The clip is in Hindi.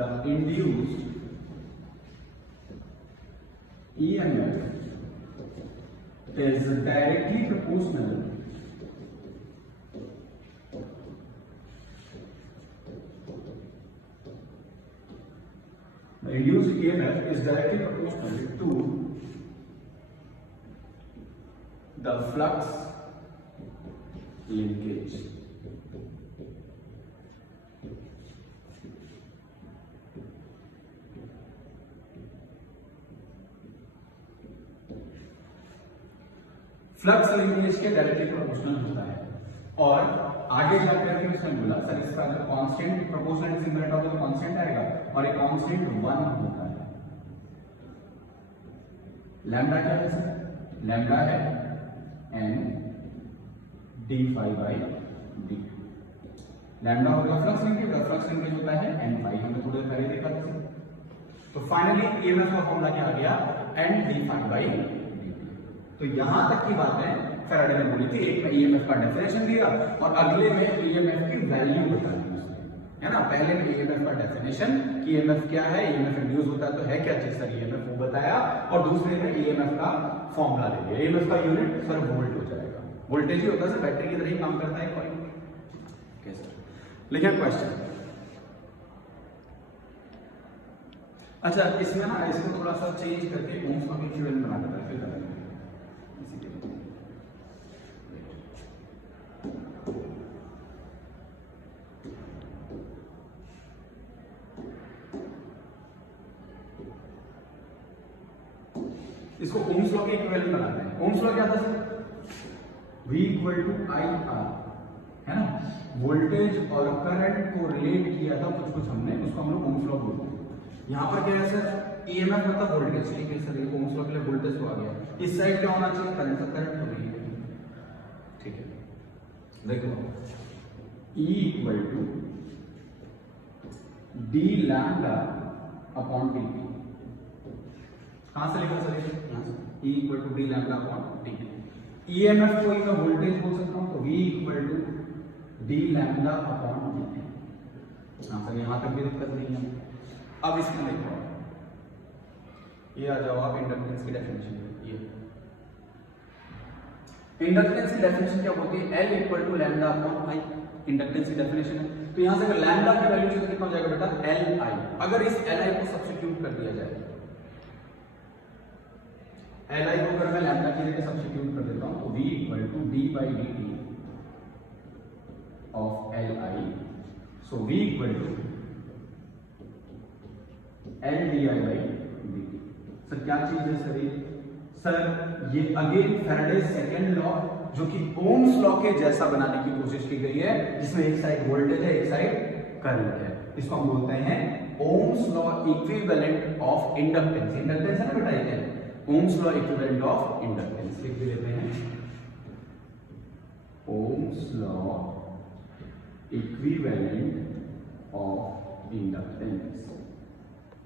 the induced EMF is directly proportional the induced EMF is directly proportional to the flux linkage. Flux linkage के डायरेक्टली प्रोपोर्शनल होता है। और आगे जाकर के उसने बोला सर इसका जो कांस्टेंट प्रोपोर्शनल सिमिलर होगा तो कांस्टेंट आएगा और एक कांस्टेंट 1 होता है। लैम्डा क्या है सर? लैम्डा है n d phi by d। Lambda होगा फ्लक्स लिंकेज और फ्लक्स लिंकेज होता है n phi। हमने थोड़ी देर पहले देखा था। तो फाइनली ईएमएफ का फॉर्मूला क्या आ गया? n d phi by d। तो यहां तक की बात है फैराडे ने बोली थी। एक में ईएमएफ का डेफिनेशन दिया और अगले में ईएमएफ की वैल्यू बता दी उसने, है ना। पहले में ईएमएफ का डेफिनेशन कि ईएमएफ क्या है, ईएमएफ इंड्यूस होता है तो है क्या चीज सर, ईएमएफ वो बताया। और दूसरे में ईएमएफ का फॉर्मूला दे दिया। ईएमएफ का यूनिट सर वोल्ट हो जाएगा। वोल्टेज ही होता है सर, बैटरी की तरह ही काम करता है कॉइल। ओके सर, लिखिए क्वेश्चन। अच्छा इसमें ना इसको थोड़ा सा चेंज करके ओम्स लॉ के इक्विवेलेंट बना देते हैं फिर करेंगे। इसको ओम्स लॉ के इक्विवेलेंट बनाते हैं। ओम्स लॉ क्या था sir? V equal to I R, है ना। वोल्टेज और करंट को रिलेट किया था कुछ हमने, उसको हम लोग ओम्स लॉ बोलते हैं। यहाँ पर क्या है सर? ईएमएफ मतलब वोल्टेज, ठीक है सर। ओम्स लॉ के लिए वोल्टेज तो आ गया। इस साइड क्या होना चाहिए? करंट। तो करंट तो नहीं है, ठीक है। देखो E equal to D lambda upon D. कहां से लिखा सर? यहां से। E equal to D lambda upon D. EMF को मैं वोल्टेज बोल सकता हूं तो V equal to D lambda upon D. हाँ सर, यहां तक भी दिक्कत नहीं है। अब इसमें देखो, ये आ जाओ आप इंडक्टेंस की डेफिनेशन। ये इंडक्टेंस की डेफिनेशन क्या होती है? L equal to lambda upon I. Inductance की डेफिनेशन है। तो यहां से अगर लैम्डा की वैल्यू कितना हो जाएगा बेटा? Li। अगर इस Li को सब्स्टिट्यूट कर दिया जाए, Li को अगर मैं लैम्डा की जगह सब्स्टिट्यूट कर देता हूं तो V equal to D by D T of Li। So V equal to L D I by D T. Sir क्या चीज है सर ये? सर ये अगेन फैराडे सेकंड लॉ जो कि ओम्स लॉ के जैसा बनाने की कोशिश की गई है, जिसमें एक साइड वोल्टेज है एक साइड करंट है। इसको हम बोलते हैं Ohm's law equivalent of inductance. Inductance है ना बेटा, ये Ohm's law equivalent of inductance लिख भी लेते हैं। Ohm's law equivalent of inductance.